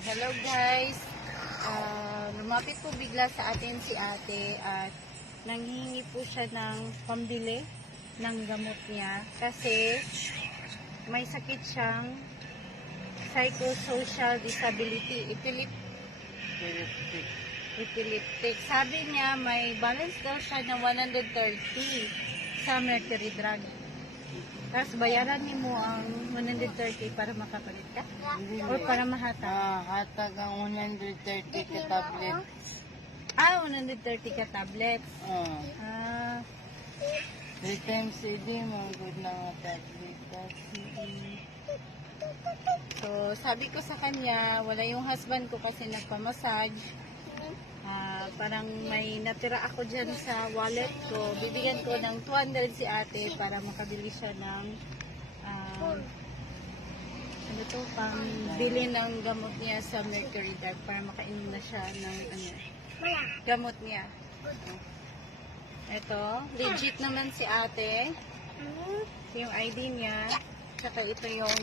Hello guys, lumapit po bigla sa atin si ate at nanghihingi po siya ng pambili ng gamot niya kasi may sakit siyang psychosocial disability, epileptic. Sabi niya may balance daw siya ng 130 sa mercury drug. Tapos bayaran mo ang 130 para makapalit ka? O para mahata? Hatag ang 130 ka tablet. 130 ka tablet. Ah, 3 times a day, mga good na nga tablet. so sabi ko sa kanya, wala yung husband ko kasi nagpamassage. Parang may natira ako dyan sa wallet ko. Bibigyan ko ng 200 si ate para makabili siya ng pang bili ng gamot niya sa mercury drug para makainom na siya ng gamot niya. Ito, legit naman si ate. Yung ID niya. Saka ito yung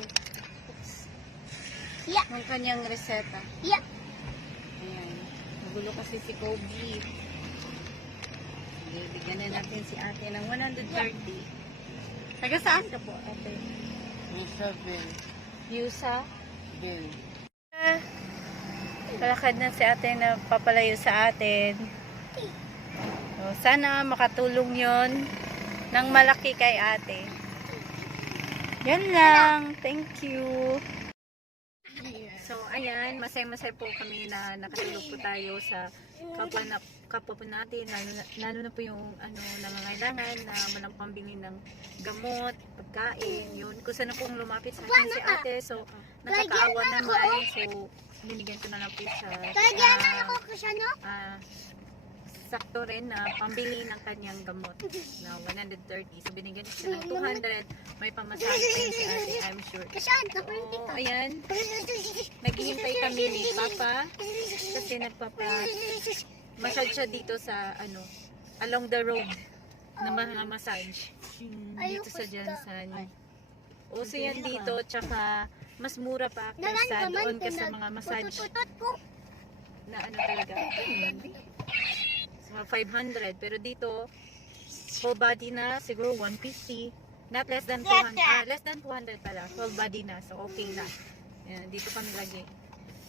kanyang reseta. Ayan. Nagulo kasi si Kobe. Sige, bigyan na natin si ate ng 130. Taga saan ka po, ate? Isabel. Yusa? Bill. Palakad na si ate na papalayo sa atin. So, sana makatulong yon ng malaki kay ate. Yan lang. Thank you. So, ayan, masaya-masaya po kami na nakatulog po tayo sa kapwa po natin, lalo na po yung nangangailangan na walang pambili ng gamot, pagkain, yun. Kung saan pong lumapit sa akin si ate, so nakakaawa naman, so binigyan ko na lang po siya. Sakto rin na pambili ng kanyang gamot na 130. So binigyan siya ng 200. May pamasahe pa si ate, I'm sure. So, ayan. Naghihintay kami ni Papa kasi nagpapa-massage siya dito sa along the road na massage. Dito sa Jansan. Uso yan dito, tsaka mas mura pa kaysa doon ka sa mga massage na talaga. So, 500. Pero dito, whole body na, siguro 150. Not less than 200. Less than 200 pala. Whole body na. So, okay na. Yan, dito kami lagi.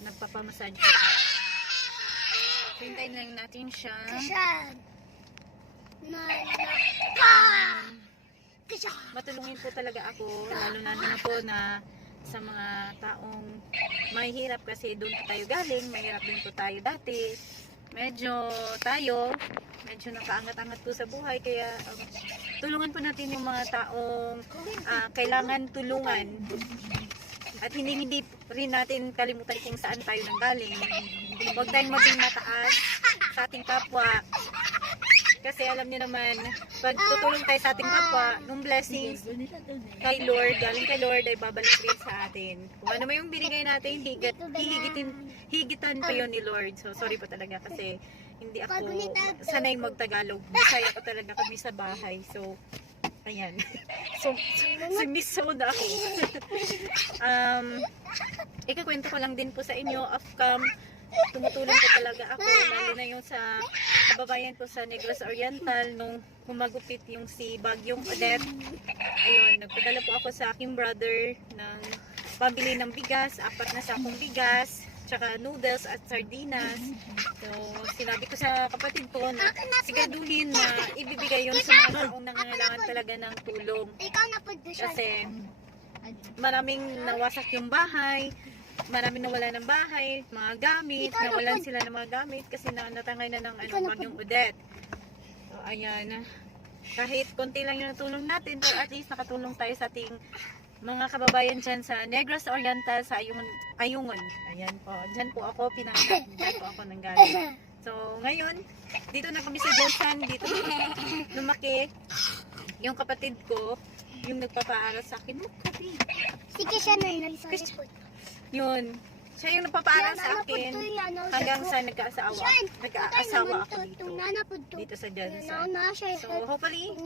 Nagpapamassage ko. Hintayin lang natin siya. Matulungin po talaga ako. Lalo na po na sa mga taong mahihirap kasi doon po tayo galing. Mahirap din po tayo dati. Medyo nakaangat-angat po sa buhay, kaya tulungan po natin yung mga taong kailangan tulungan at hindi rin natin kalimutan kung saan tayo nanggaling. Huwag tayong maging mataas sa ating kapwa kasi alam niyo naman, pag tutulong tayo sa ating kapwa, nung blessings kay Lord, galing kay Lord ay babalik rin sa atin. Kung ano may yung binigay natin, higitan pa yun ni Lord. So sorry po talaga kasi hindi ako sanay magtagalog. Bisaya ko talaga kami sa bahay. So ayan. So miso na ako. Ikakwento ko lang din po sa inyo, off-cam, tumutulong po talaga ako, lalo na yung sa kababayan po sa Negros Oriental nung humagupit yung si Bagyong Odette. Ayun, nagpadala po ako sa aking brother ng pambili ng bigas, 4 na sakong bigas, tsaka noodles at sardinas. So, sinabi ko sa kapatid ko na siguraduhin na ibibigay yun sa mga taong nangangailangan talaga ng tulong. Kasi maraming nawasak yung bahay, maraming nawala ng bahay, mga gamit, nawalan sila ng mga gamit kasi natangay na ng Bagyong Odette. So, ayan. Kahit konti lang yung natulong natin, pero at least nakatulong tayo sa ating mga kababayan dyan sa Negros Oriental, sa Ayungon. Ayan po. Dyan po ako, dyan po ako nanggaling. So, ngayon, dito na kami sa Jansan, dito lumaki. Yung kapatid ko, yung nagpapaaral sa akin, Sige siya na yun. yun. Siya yung nagpapaaral sa akin hanggang sa nagkaasawa ako dito sa Jansan. So hopefully,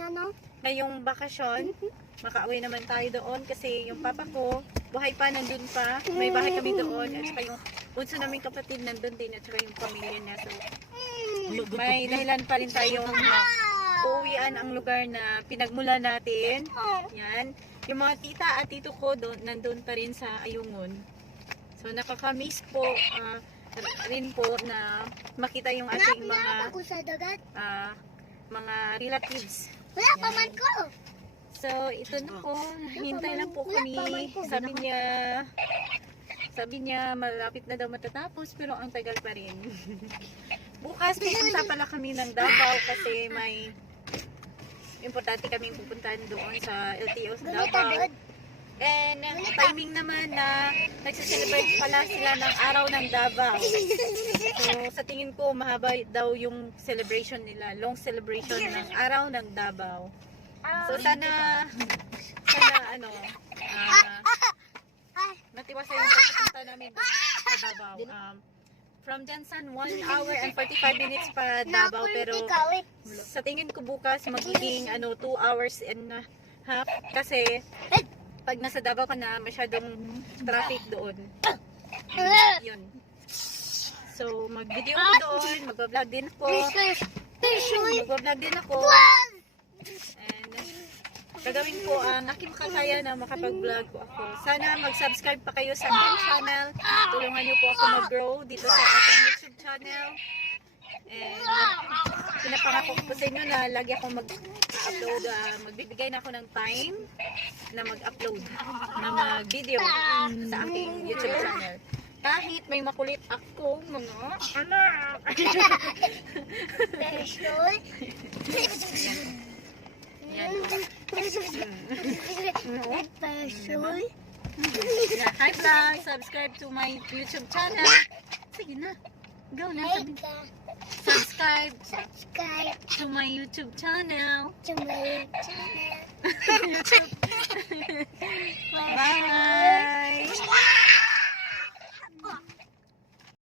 ngayong bakasyon, makauwi naman tayo doon kasi yung papa ko, buhay pa, nandun pa. May bahay kami doon at saka yung bunso naming kapatid nandun din at saka yung pamilya niya. So may dahilan pa rin tayong uuwian ang lugar na pinagmula natin. Yan. Yung mga tita at tito ko doon, nandun pa rin sa Ayungon. So nakaka-miss po rin po na makita yung ating mga relatives. Wala pa man ko. So ito na po, hintay lang po kami. Sabi niya malapit na daw matatapos pero ang tagal pa rin. Bukas pupunta pala kami ng Davao kasi may importante kaming pupuntahan doon sa LTO sa Davao. And timing naman na nagsiselebrate pala sila ng araw ng Davao. So sa tingin ko mahaba daw yung celebration nila, long celebration ng araw ng Davao. So sana matiwasay yung pagpunta namin sa Davao. From Jansan, 1 hour and 45 minutes pa Davao, pero sa tingin ko bukas magiging 2 hours and a half kasi pag nasa Davao ka na masyadong traffic doon. Yun. So mag-video ko doon, mag-vlog din ako. And gagawin ko ang aking makakaya na makapag-vlog po ako. Sana mag-subscribe pa kayo sa aking channel. Tulungan niyo po ako mag-grow dito sa aking YouTube channel. And pinapangako ko sa inyo na lagi ako mag-upload. Magbibigay na ako ng time na mag-upload na mag-video sa aking YouTube channel. Kahit may makulit ako mga anak. Yan. Hi vlog, subscribe to my YouTube channel. Sige na. Go na. Subscribe to my YouTube channel. Bye.